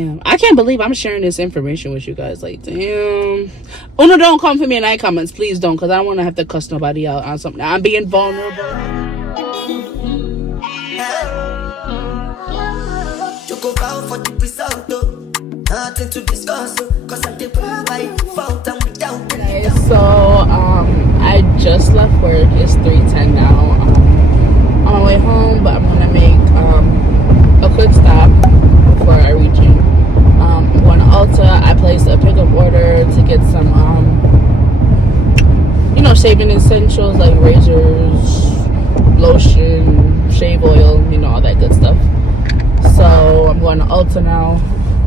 Damn, I can't believe I'm sharing this information with you guys. Like, damn. Oh no, don't come for me in any comments, please don't, because I don't want to have to cuss nobody out on something. I'm being vulnerable. So I just left work. It's 3:10 now. On my way home, but I'm gonna make a quick stop before I reach you. I'm going to Ulta. I placed a pickup order to get some you know, shaving essentials like razors, lotion, shave oil, you know, all that good stuff. So I'm going to Ulta now.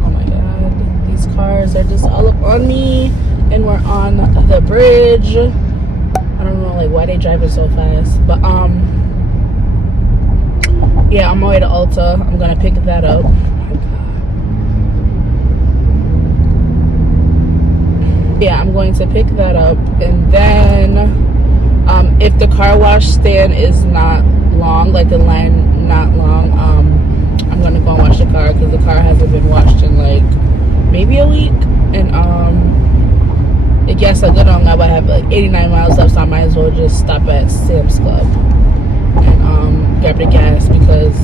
Oh my god, these cars are just all up on me. And we're on the bridge. I don't know like why they driving so fast, but yeah, on my way to Ulta. I'm gonna pick that up. Yeah, I'm going to pick that up, and then if the car wash stand is not long, like the line not long, I'm gonna go and wash the car because the car hasn't been washed in like maybe a week, and I guess a good on I would have like 89 miles left, so I might as well just stop at Sam's Club and grab the gas because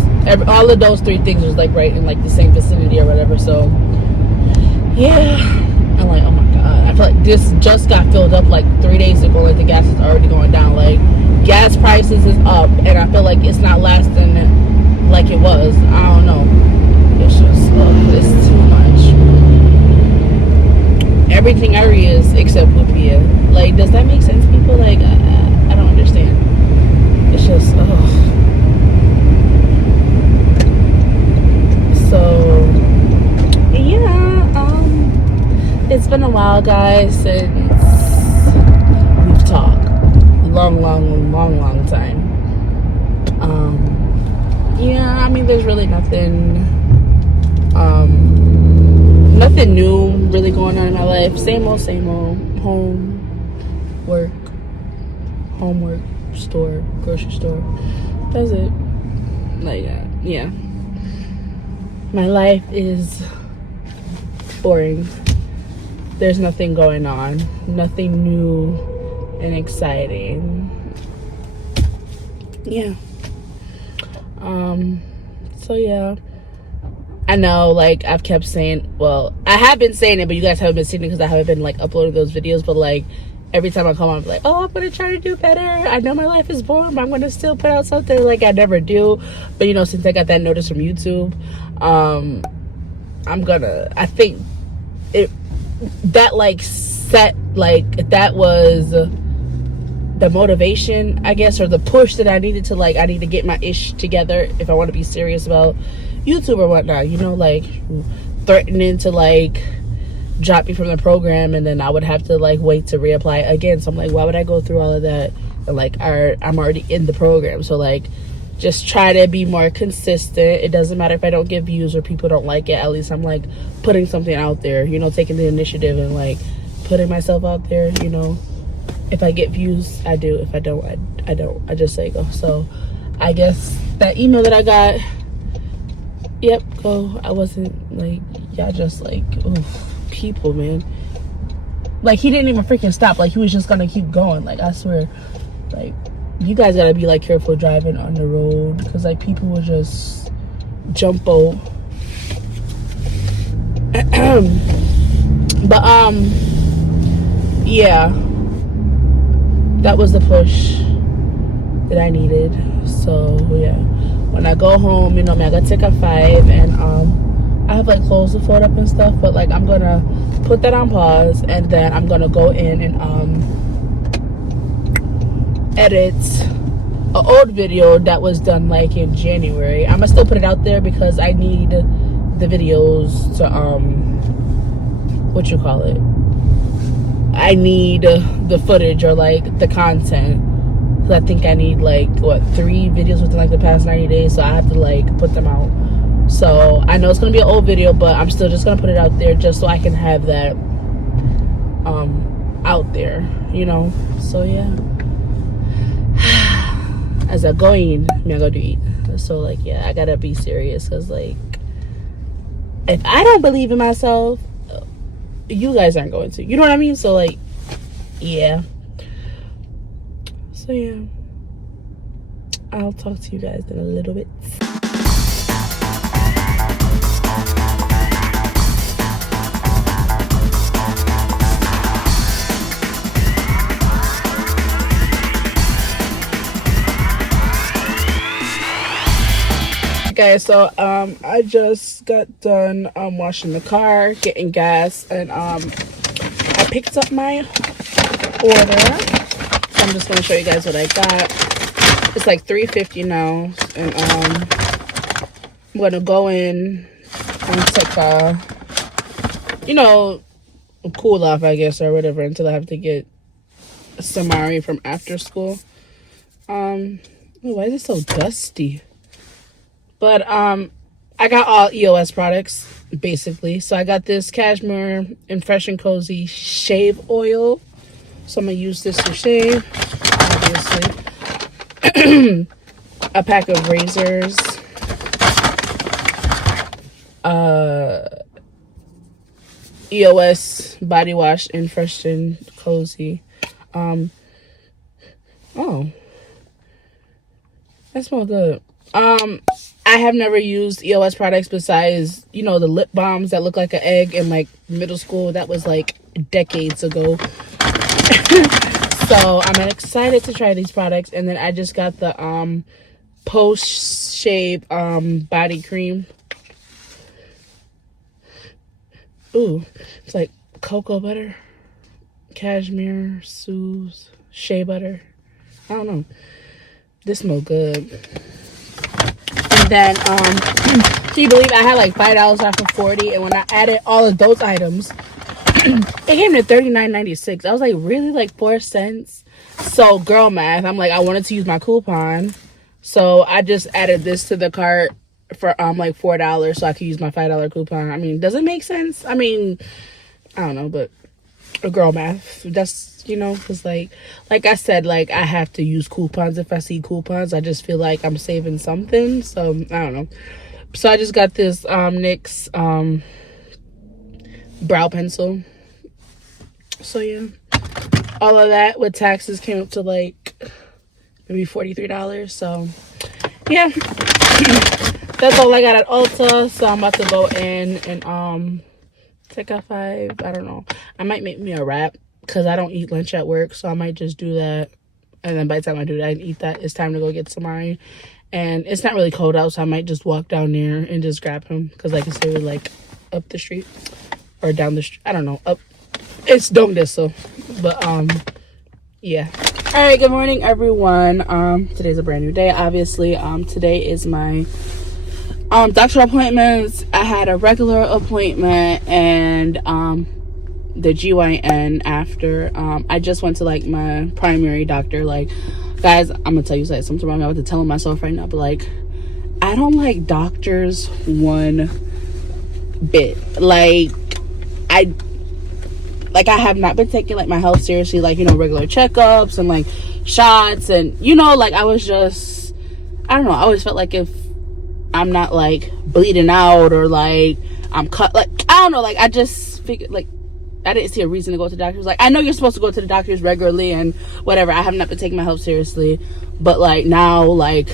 all of those three things was like right in like the same vicinity or whatever. So yeah, I'm like, oh my god, I feel like this just got filled up like 3 days ago. Like the gas is already going down. Like gas prices is up, and I feel like it's not lasting like it was. I don't know. It's just it's too much. Everything I read is except Lupia. Like, does that make sense, people? Like, I don't understand. It's just, so yeah, it's been a while, guys, since we've talked. Long time. Yeah, I mean, there's really nothing new really going on in my life. Same old homework, store, grocery store. That's it. Like, yeah, my life is boring. There's nothing going on, nothing new and exciting. Yeah. So yeah, I know, like, I've kept saying, well, I have been saying it, but you guys haven't been seeing it because I haven't been, like, uploading those videos. But, like, every time I come on, I'm like, oh, I'm going to try to do better. I know my life is boring, but I'm going to still put out something like I never do. But, you know, since I got that notice from YouTube, I think that, like, set, like, that was the motivation, I guess, or the push that I needed to, like, I need to get my ish together if I want to be serious about YouTube or whatnot, you know, like threatening to like drop me from the program, and then I would have to like wait to reapply again. So I'm like, why would I go through all of that? And like, I'm already in the program, so like, just try to be more consistent. It doesn't matter if I don't get views or people don't like it. At least I'm like putting something out there, you know, taking the initiative and like putting myself out there. You know, if I get views, I do. If I don't, I don't. I just say go. So I guess that email that I got, yep, go. I wasn't like, y'all just like, oof, people, man. Like, he didn't even freaking stop. Like, he was just gonna keep going. Like, I swear, like, you guys gotta be like careful driving on the road, because like people will just jump out. But yeah, that was the push that I needed. So yeah, when I go home, you know me, I gotta take a 5, and I have like clothes to fold up and stuff, but like I'm gonna put that on pause, and then I'm gonna go in and edit an old video that was done like in January. I'm gonna still put it out there because I need the videos to what you call it, I need the footage or like the content. So I think I need like what, 3 videos within like the past 90 days, so I have to like put them out. So I know it's gonna be an old video, but I'm still just gonna put it out there just so I can have that out there, you know. So yeah, as I'm going, me I go to eat. So like yeah, I gotta be serious, because like if I don't believe in myself, you guys aren't going to. You know what I mean? So like, yeah. So yeah, I'll talk to you guys in a little bit. Guys, so I just got done washing the car, getting gas, and I picked up my order. So I'm just gonna show you guys what I got. It's like $3.50 now, and I'm gonna go in and take a, you know, a cool off, I guess, or whatever, until I have to get Samari from after school. Oh, why is it so dusty? But I got all EOS products, basically. So I got this Cashmere and Fresh and Cozy shave oil. So I'm going to use this to shave, obviously. A pack of razors. EOS body wash and Fresh and Cozy. Oh. That smells good. I have never used EOS products besides, you know, the lip balms that look like an egg in like middle school. That was like decades ago. So I'm excited to try these products. And then I just got the post shave body cream. Ooh, it's like cocoa butter, cashmere, Sue's, shea butter. I don't know. This smells good. And then, can you believe I had like $5 off of 40, and when I added all of those items, it came to $39.96. I was like, really? Like 4 cents? So, girl math. I'm like, I wanted to use my coupon, so I just added this to the cart for like $4 so I could use my $5 coupon. I mean, does it make sense? I mean, I don't know, but girl math. That's, you know, because like I said, like I have to use coupons. If I see coupons, I just feel like I'm saving something. So I don't know. So I just got this NYX brow pencil. So yeah, all of that with taxes came up to like maybe $43. So yeah, that's all I got at Ulta. So I'm about to go in and take a 5. I don't know. I might make me a wrap because I don't eat lunch at work, so I might just do that. And then by the time I do that and eat that, it's time to go get Samari. And it's not really cold out, so I might just walk down there and just grab him because, like I said, we're like up the street or down the street. I don't know. Up. It's don't this so, but yeah. All right. Good morning, everyone. Today's a brand new day. Obviously, today is my doctor appointments. I had a regular appointment and the GYN after. I just went to like my primary doctor. Like, guys, I'm gonna tell you something wrong. I'm about to tell myself right now, but like, I don't like doctors one bit. Like I have not been taking like my health seriously, like, you know, regular checkups and like shots, and you know, like I was just, I don't know, I always felt like if I'm not like bleeding out or like I'm cut, like I don't know, like I just figured like I didn't see a reason to go to the doctors. Like, I know you're supposed to go to the doctors regularly and whatever. I have not been taking my health seriously, but like now, like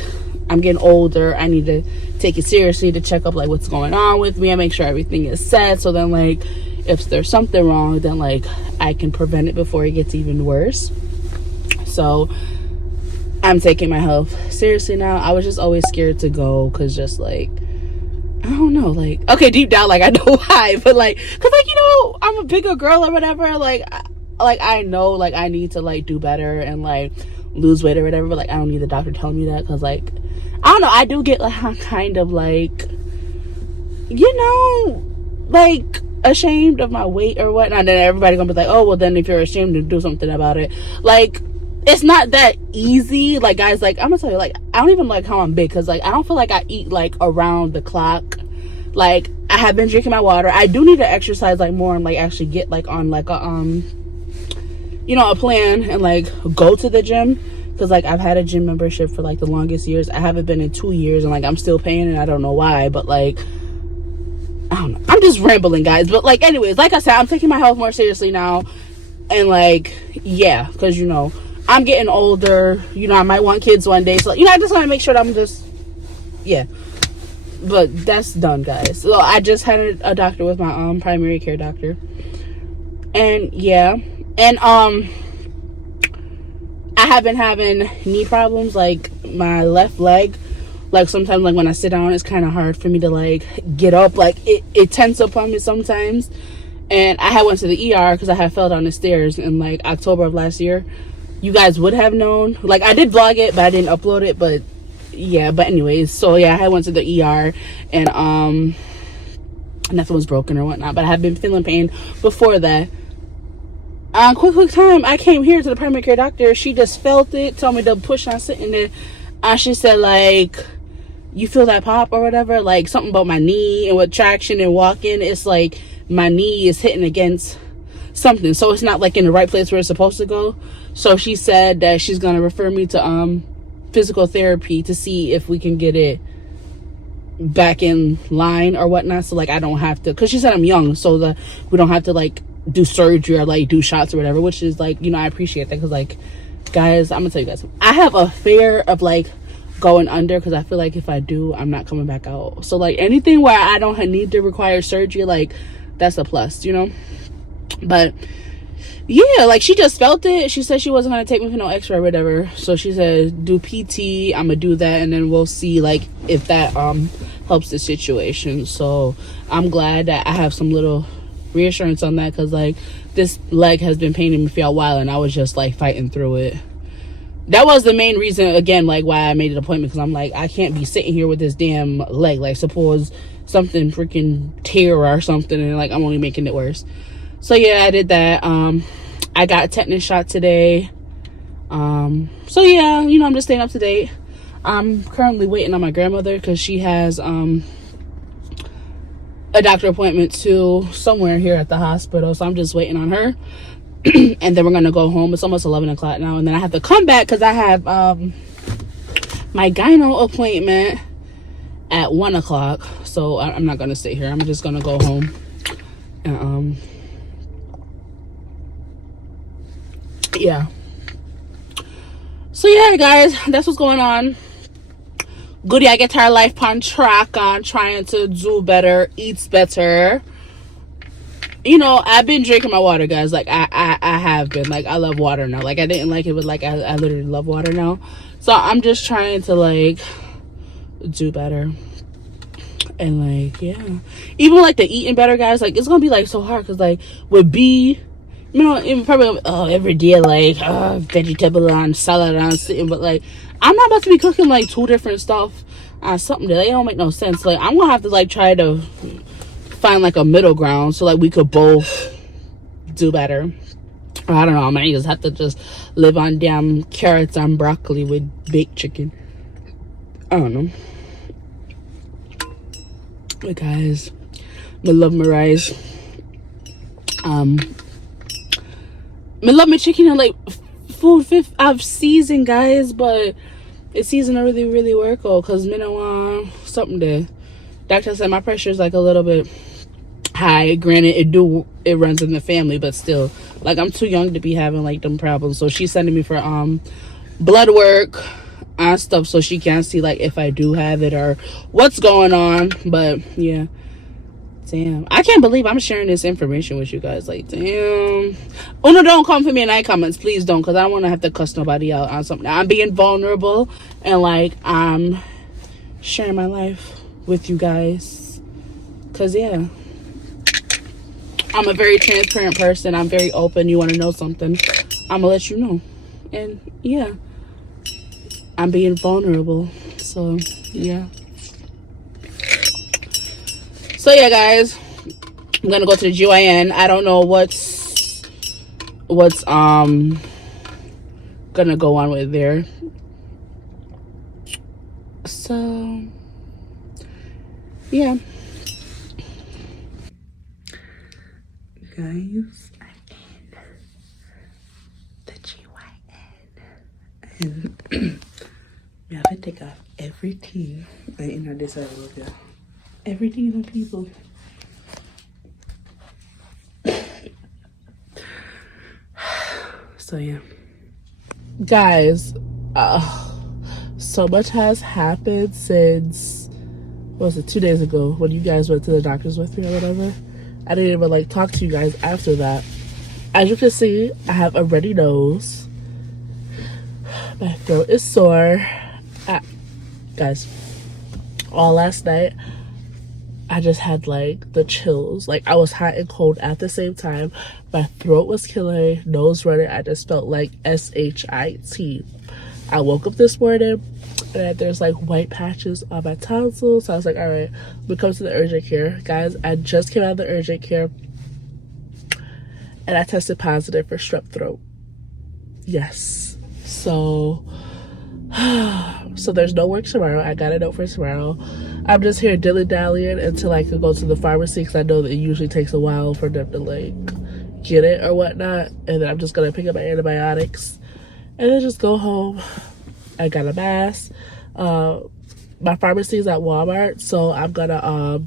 I'm getting older, I need to take it seriously to check up like what's going on with me and make sure everything is set, so then like if there's something wrong, then like I can prevent it before it gets even worse. So I'm taking my health seriously now. I was just always scared to go because just like, I don't know, like, okay, deep down, like I know why, but like, cause like, you know, I'm a bigger girl or whatever, like I know like I need to like do better and like lose weight or whatever, but like I don't need the doctor telling me that, because like I don't know, I do get like kind of like, you know, like ashamed of my weight or whatnot, and then everybody gonna be like, oh well, then if you're ashamed to do something about it, like it's not that easy. Like, guys, like I'm gonna tell you, like I don't even like how I'm big, because like I don't feel like I eat like around the clock. Like, I have been drinking my water. I do need to exercise like more and like actually get like on like a you know, a plan and like go to the gym, because like I've had a gym membership for like the longest years. I haven't been in 2 years and like I'm still paying, and I don't know why, but like I I don't know. I'm just rambling, guys. But like, anyways, like I said, I'm taking my health more seriously now. And like, yeah, because you know, I'm getting older. You know, I might want kids one day. So, you know, I just want to make sure that I'm just, yeah. But that's done, guys. So I just had a doctor with my primary care doctor. And yeah. And I have been having knee problems, like my left leg. Like sometimes, like when I sit down, it's kind of hard for me to like get up. Like it tense up on me sometimes. And I had went to the ER because I had fell down the stairs in like October of last year. You guys would have known. Like I did vlog it, but I didn't upload it. But yeah, but anyways, so yeah, I had went to the ER and nothing was broken or whatnot. But I had been feeling pain before that. Quick time, I came here to the primary care doctor. She just felt it, told me to push on sitting there. She said like, you feel that pop or whatever, like something about my knee, and with traction and walking, it's like my knee is hitting against something, so it's not like in the right place where it's supposed to go. So she said that she's gonna refer me to physical therapy to see if we can get it back in line or whatnot, so like I don't have to, because she said I'm young, so that we don't have to like do surgery or like do shots or whatever, which is like, you know, I appreciate that, because like, guys, I'm gonna tell you guys, I have a fear of like going under, because I feel like if I do, I'm not coming back out. So like anything where I don't need to require surgery, like that's a plus, you know. But yeah, like she just felt it. She said she wasn't gonna take me for no x-ray or whatever, so she said do PT. I'm gonna do that, and then we'll see like if that helps the situation. So I'm glad that I have some little reassurance on that, because like this leg has been paining me for a while, and I was just like fighting through it. That was the main reason, again, like why I made an appointment, because I'm like, I can't be sitting here with this damn leg. Like suppose something freaking tear or something, and like I'm only making it worse. So yeah, I did that. I got a tetanus shot today. So yeah, you know, I'm just staying up to date. I'm currently waiting on my grandmother, because she has a doctor appointment too somewhere here at the hospital, so I'm just waiting on her. And then we're gonna go home. It's almost 11 o'clock now, and then I have to come back because I have my gyno appointment at 1 o'clock. So I'm not gonna stay here. I'm just gonna go home. And, yeah. So yeah, guys, that's what's going on. Goody, I get our life on track on trying to do better, eat better. You know, I've been drinking my water, guys. Like I have been. Like I love water now. Like I didn't like it, but like I literally love water now. So I'm just trying to like do better. And like, yeah, even like the eating better, guys, like it's gonna be like so hard, because like with B, you know, even probably every day like vegetable on salad on sitting, but like I'm not about to be cooking like 2 different stuff on something that don't make no sense. Like I'm gonna have to like try to find like a middle ground, so like we could both do better. Or, I don't know, I might just have to just live on damn carrots and broccoli with baked chicken. I don't know. But guys, I love my rice. I love my chicken, and like food fifth I've seasoned, guys, but it's seasoned really work because me don't want something there. Doctor said my pressure is like a little bit high. Granted, it runs in the family, but still, like I'm too young to be having like them problems. So she's sending me for blood work and stuff, so she can see like if I do have it or what's going on. But yeah, damn, I can't believe I'm sharing this information with you guys. Like, damn. Oh no, don't come for me in any comments, please don't, because I don't want to have to cuss nobody out on something. I'm being vulnerable, and like I'm sharing my life with you guys, because yeah, I'm a very transparent person. I'm very open. You want to know something, I'm gonna let you know. And yeah, I'm being vulnerable. So yeah. So yeah, guys, I'm gonna go to the GYN. I don't know what's gonna go on with there. So yeah, guys, I'm in the GYN, and we have to take off everything. I know this I will go. Everything is on people. So yeah, guys, so much has happened since, what was it, 2 days ago when you guys went to the doctors with me or whatever. I didn't even like talk to you guys after that. As you can see, I have a runny nose. My throat is sore. Guys, all last night I just had like the chills. Like I was hot and cold at the same time. My throat was killing, nose running. I just felt like shit. I woke up this morning and there's like white patches on my tonsils. So I was like, all right, we come to the urgent care. Guys, I just came out of the urgent care and I tested positive for strep throat. Yes. So there's no work tomorrow. I got a note for tomorrow. I'm just here dilly-dallying until I could go to the pharmacy because I know that it usually takes a while for them to like get it or whatnot. And then I'm just gonna pick up my antibiotics and then just go home. I got a mask. My pharmacy is at Walmart, so I'm gonna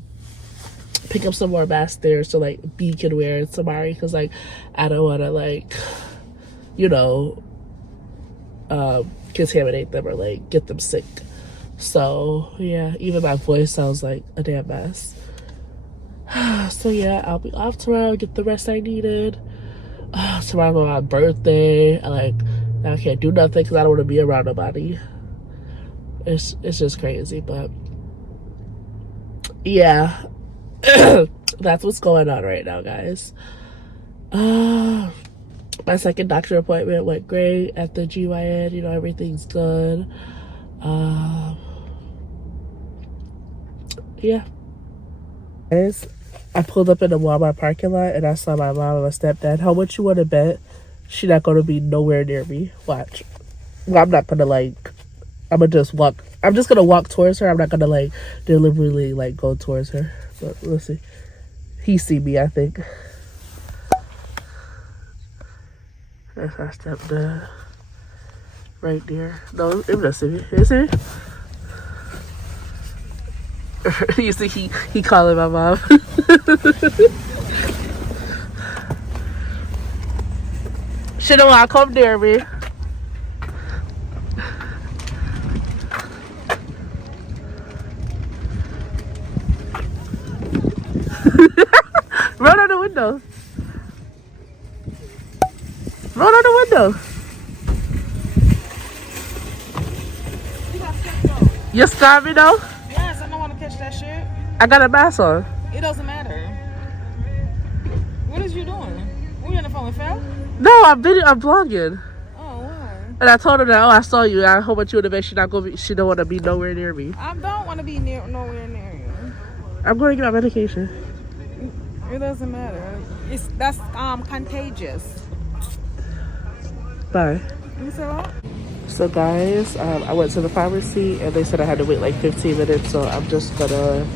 pick up some more masks there so like B can wear it tomorrow because like I don't want to like, you know, contaminate them or like get them sick. So yeah, even my voice sounds like a damn mess. So yeah, I'll be off tomorrow, get the rest I needed. Tomorrow's my birthday. I can't do nothing because I don't want to be around nobody. It's just crazy, but yeah. That's what's going on right now, guys. My second doctor appointment went great at the GYN. You know, everything's good. Yeah. Guys, I pulled up in the Walmart parking lot and I saw my mom and my stepdad. How much you want to bet she's not going to be nowhere near me? Watch. Well, I'm not going to like, I'm going to just walk. I'm just going to walk towards her. I'm not going to like deliberately like go towards her. But let's see. He see me, I think. That's our stepdad. Right there. No, it doesn't see me. Is it? You see, he calling my mom. She don't want to come near me. Roll out the window. Roll out the window. You scared me though? Yes, I don't want to catch that shit. I got a mask on. It doesn't matter. What is you doing? We on the phone with Phil? No, I'm vlogging. Oh, why? And I told her that, oh, I saw you. I hope that you would have been. She don't want to be nowhere near me. I don't want to be nowhere near you. I'm going to get my medication. It doesn't matter. That's contagious. Bye. You said what? So guys, I went to the pharmacy and they said I had to wait like 15 minutes. So I'm just gonna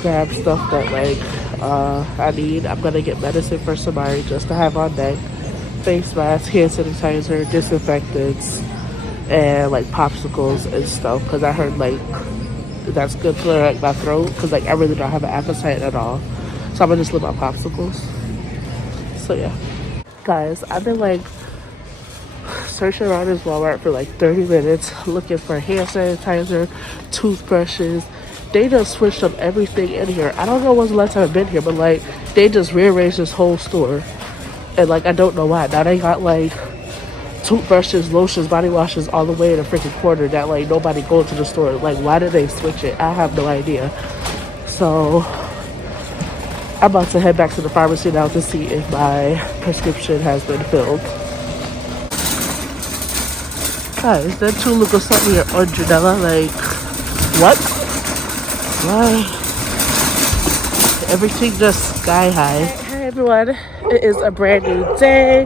grab stuff that like I need. I'm gonna get medicine for somebody just to have on deck. Face mask, hand sanitizer, disinfectants, and like popsicles and stuff. Cause I heard like that's good for like my throat. Cause like I really don't have an appetite at all. So I'm gonna just live on popsicles. So yeah. Guys, I've been like searching around this Walmart for like 30 minutes looking for hand sanitizer, toothbrushes. They just switched up everything in here. I don't know when's the last time I've been here, but like they just rearranged this whole store. And like I don't know why. Now they got like toothbrushes, lotions, body washes all the way in a freaking corner that like nobody go to the store. Like why did they switch it? I have no idea. So I'm about to head back to the pharmacy now to see if my prescription has been filled. Guys, that too look or something here on Janella. Like, what? Why? Everything just sky high. Hey everyone, it is a brand new day.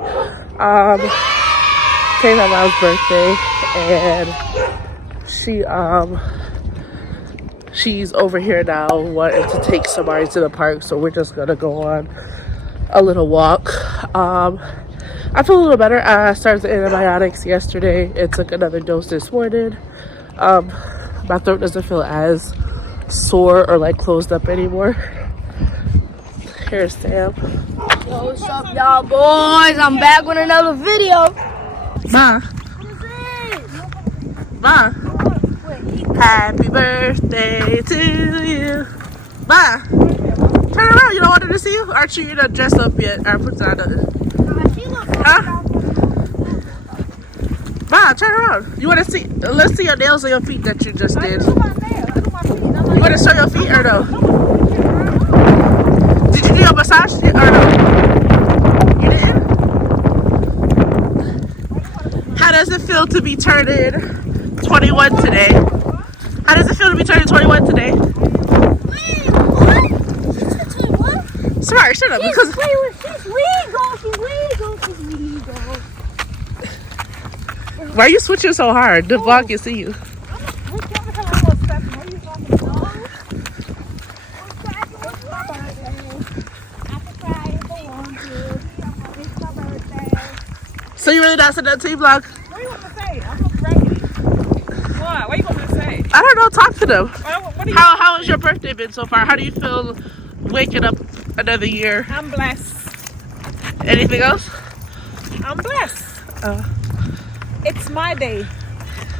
Today's my mom's birthday, and she's over here now wanting to take somebody to the park, so we're just gonna go on a little walk. I feel a little better. I started the antibiotics yesterday and took another dose this morning. My throat doesn't feel as sore or like closed up anymore. Here's Sam. Yo, what's up, y'all boys? I'm back with another video. Ma. Ma. Happy birthday to you. Ma. Turn around. You don't want her to see you? Aren't you not dressed up yet? Or put that on. Huh? Ma, turn around. You want to see? Let's see your nails and your feet that you just did. You want to show your feet or no? Did you do your massage or no? You didn't? How does it feel to be turning 21 today? How does it feel to be turning 21 today? Wait, what? You said 21? Smart, shut up. Because She's legal. why are you switching so hard? The vlog can see you. So you really not sending that to you vlog? What do you want me to say? I'm looking raggedy. What? What do you want me to say? I don't know. Talk to them. What do you How has your birthday been so far? How do you feel waking up another year? I'm blessed. Anything else? I'm blessed. It's my day.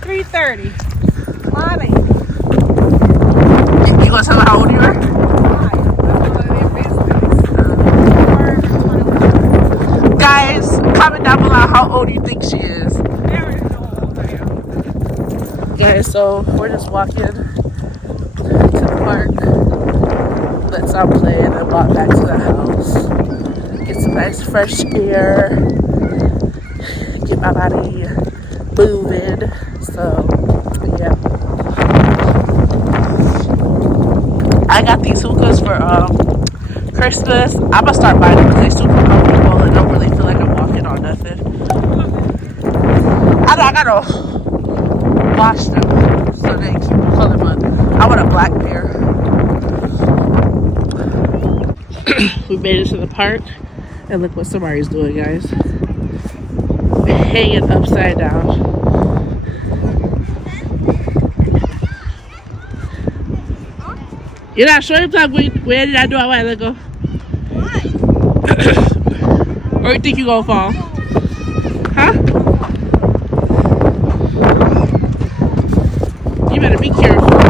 3:30. My day. You gonna tell her how old you are? Guys, comment down below how old you think she is. Guys, so we're just walking to the park. Let some play and then walk back to the house. Get some nice fresh air. Get my body moving. So, yeah. I got these hookahs for Christmas. I'm gonna start buying them because they're super comfortable and don't really feel like I'm walking on nothing. I gotta wash them so they keep the color, but I want a black pair. We made it to the park and look what somebody's doing, guys. Hanging upside down. You're not sure if where did I do a while ago? Or you think you gonna fall? Huh? You better be careful.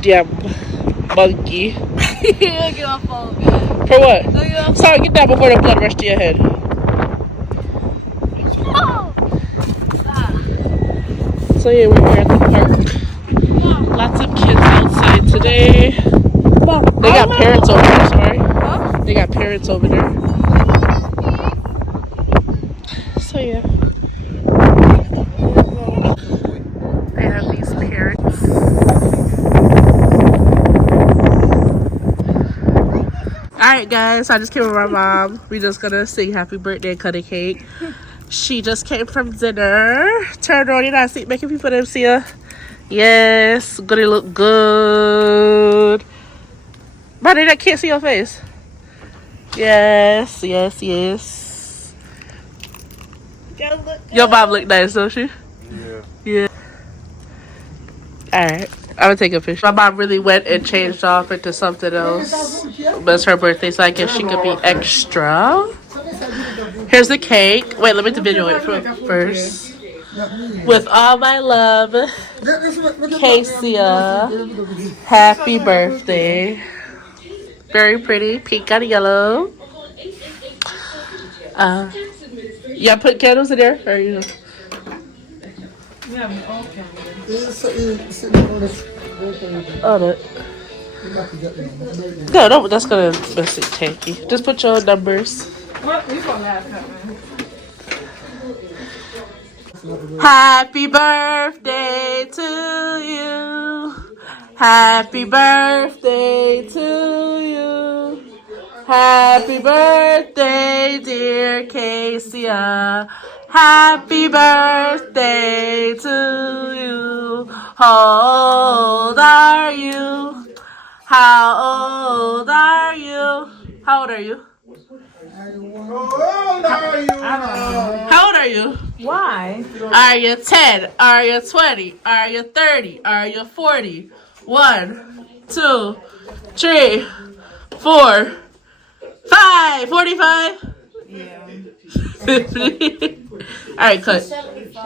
Damn monkey. Look at my phone. For what? Look at my Sorry, get down before the blood rushed to your head. So yeah, we're here at the park. Lots of kids outside today. They got parents over there, sorry. Huh? They got parents over there. So yeah. They have these parents. Alright guys, I just came with my mom. We just gonna sing happy birthday and cut a cake. She just came from dinner. Turn around, you not see, making people them see her. Yes, gonna look good. But they can't see your face. Yes. Your mom look nice, don't she? Yeah. Alright, I'm gonna take a picture. My mom really went and changed off into something else. But it's her birthday, so I guess she could be extra. Here's the cake. Wait, let me video it first. With all my love, Cassia. Happy birthday. Very pretty, pink and yellow. Yeah, put candles in there, or you know. Oh, no. No, that's gonna mess it tanky. Just put your numbers. What? We gonna laugh at me. Happy birthday to you. Happy birthday to you. Happy birthday, dear Cassia. Happy birthday to you. How old are you? How old are you? How old are you? How old are you? Why? Are you 10? Are you 20? Are you 30? Are you 40? 1. 2, 3, 4, 5. 45. Yeah. 50. Alright, cut.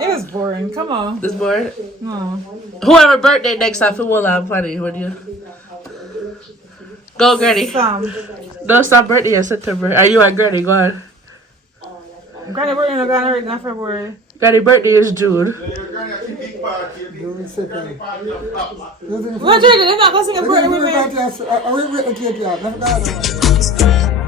It was boring. Come on. This board. No. Whoever birthday next time, who will I'm funny with you. Go, Granny. Sam. No, stop birthday in September. Are you at Granny? Go on. Granny birthday no gonna read in February. Granny birthday is June. What you doing? They're not gonna sing a birthday with me.